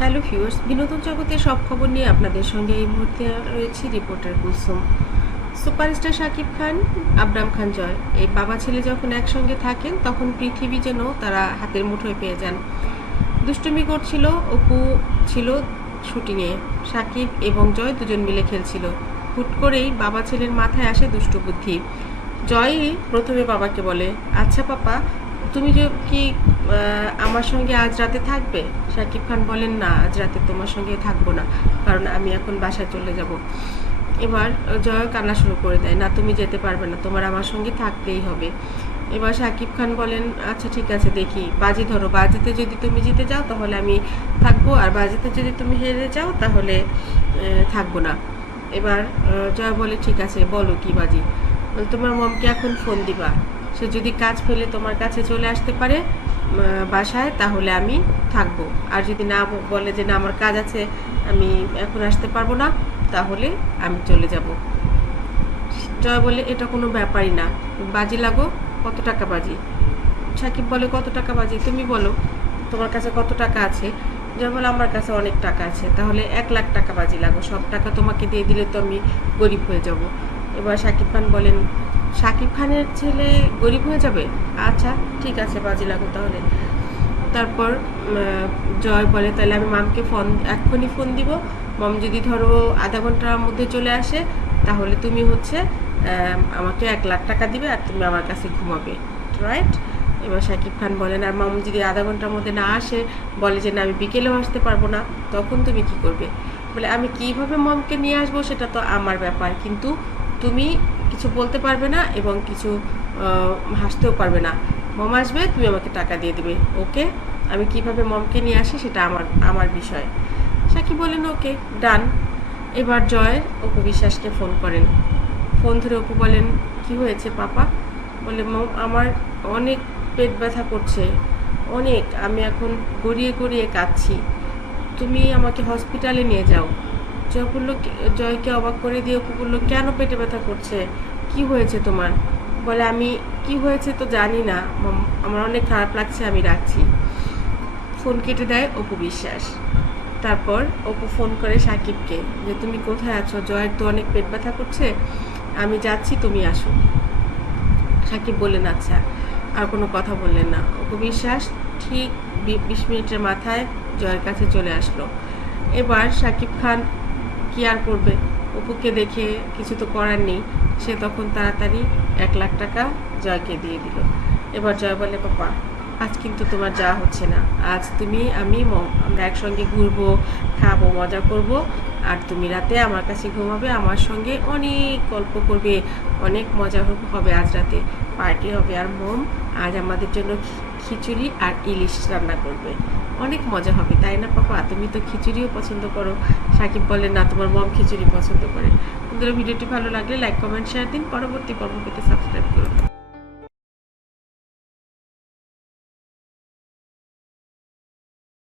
Hello viewers, বিনোদন জগতের সব খবর নিয়ে আপনাদের সঙ্গে এই মুহূর্তে রয়েছে রিপোর্টার কুসুম সুপারস্টার শাকিব খান, আবরাম খান জয়। এই বাবা ছেলে যখন একসঙ্গে থাকেন, তখন পৃথিবী যেন তারা হাতের মুঠোয় পেয়ে যান। দুষ্টুমি করছিল, অপু ছিল শুটিংয়ে। সাকিব এবং জয় দুজন মিলে খেলছিল। হুট করেই বাবা ছেলের মাথায় আসে দুষ্টু বুদ্ধি। জয় প্রথমে বাবাকে বলে আচ্ছা পাপা, তুমি যে কি আমার সঙ্গে আজ রাতে থাকবে? সাকিব খান বলেন, না, আজ রাতে তোমার সঙ্গে থাকব না, কারণ আমি এখন বাসায় চলে যাব। এবার জয় কান্না শুরু করে দেয়, না, তুমি যেতে পারবে না, তোমার আমার সঙ্গে থাকতেই হবে। এবার সাকিব খান বলেন আচ্ছা ঠিক আছে, দেখি, বাজি ধরো, বাজিতে যদি তুমি জিতে যাও, তাহলে আমি থাকব, আর বাজিতে যদি তুমি হেরে যাও, তাহলে থাকব না। এবার জয় বলে, ঠিক আছে, বলো কি বাজি। তোমার মমকে এখন ফোন দিবা, সে যদি কাজ ফেলে তোমার কাছে চলে আসতে পারে বাসায়, তাহলে আমি থাকব। আর যদি না বলে যে না, আমার কাজ আছে, আমি এখন আসতে পারব না, তাহলে আমি চলে যাব। জয় বলে এটা কোনো ব্যাপারই না। বাজি লাগো, কত টাকা বাজি? সাকিব বলে, কত টাকা বাজি? তুমি বলো, তোমার কাছে কত টাকা আছে? জয় বলে, আমার কাছে অনেক টাকা আছে। তাহলে এক লাখ টাকা বাজি লাগো। সব টাকা তোমাকে দিয়ে দিলে তো আমি গরিব হয়ে যাব। এবার সাকিব খান বলেন সাকিব খানের ছেলে গরিব হয়ে যাবে? আচ্ছা ঠিক আছে, বাজি লাগো তাহলে। তারপর জয় বলে, তাহলে আমি মামকে ফোন, এক্ষুনি ফোন দিব। মম যদি ধরো আধা ঘণ্টার মধ্যে চলে আসে, তাহলে তুমি হচ্ছে আমাকে এক লাখ টাকা দিবে আর তুমি আমার কাছে ঘুমাবে। রাইট এবার শাকিব খান বলেন, আর মাম যদি আধা ঘণ্টার মধ্যে না আসে, বলে যে না, আমি বিকেলেও আসতে পারব না, তখন তুমি কি করবে? বলে, আমি কীভাবে মমকে নিয়ে আসব সেটা তো আমার ব্যাপার, কিন্তু তুমি কিছু বলতে পারবে না এবং কিছু হাসতেও পারবে না। মম আসবে তুমি আমাকে টাকা দিয়ে দিবে, ওকে? আমি কীভাবে মমকে নিয়ে আসি সেটা আমার আমার বিষয়। সাকিব বলেন ওকে, ডান। এবার জয় অপু বিশ্বাসকে ফোন করেন। ফোন ধরে অপু বলেন, কি হয়েছে পাপা? বলে মম, আমার অনেক পেট ব্যথা করছে। অনেক। আমি এখন গড়িয়ে গড়িয়ে কাঁদছি। তুমি আমাকে হসপিটালে নিয়ে যাও। জয় বলল জয়কে অবাক করে দিয়ে অপু বলল কেন পেটে ব্যথা করছে? কি হয়েছে তোমার? বলে, আমি কি হয়েছে তো জানি না। আমার অনেক খারাপ লাগছে, আমি রাখছি। ফোন কেটে দেয় অপু বিশ্বাস। তারপর অপু ফোন করে সাকিবকে যে, তুমি কোথায় আছো? জয়ের তো অনেক পেট ব্যথা করছে। আমি যাচ্ছি, তুমি আসো। সাকিব বললেন আচ্ছা। আর কোনো কথা বললেন না। অপু বিশ্বাস ঠিক বিশ মিনিটের মাথায় জয়ের কাছে চলে আসলো। এবার সাকিব খান কি আর করবে। অপুকে দেখে কিছু তো করার নেই। সে তখন তাড়াতাড়ি এক লাখ টাকা জয়কে দিয়ে দিল। এবার জয় বলে পাপা আজ কিন্তু তোমার যা হচ্ছে না। আজ তুমি, আমি আমরা একসঙ্গে ঘুরবো, খাব, মজা করব। আর তুমি রাতে আমার কাছে ঘুমাবে, আমার সঙ্গে অনেক গল্প করবে, অনেক মজা হবে আজ রাতে। পার্টি হবে আর মম, আজ আমাদের জন্য খিচুড়ি আর ইলিশ রান্না করবে। অনেক মজা হবে, তাই না পাপা? তুমি তো খিচুড়িও পছন্দ করো। সাকিব বলে, না, তোমার মম খিচুড়ি পছন্দ করে। বন্ধুরা, ভিডিওটি ভালো লাগলে লাইক কমেন্ট শেয়ার দিন। পরবর্তী পর্ব পেতে সাবস্ক্রাইব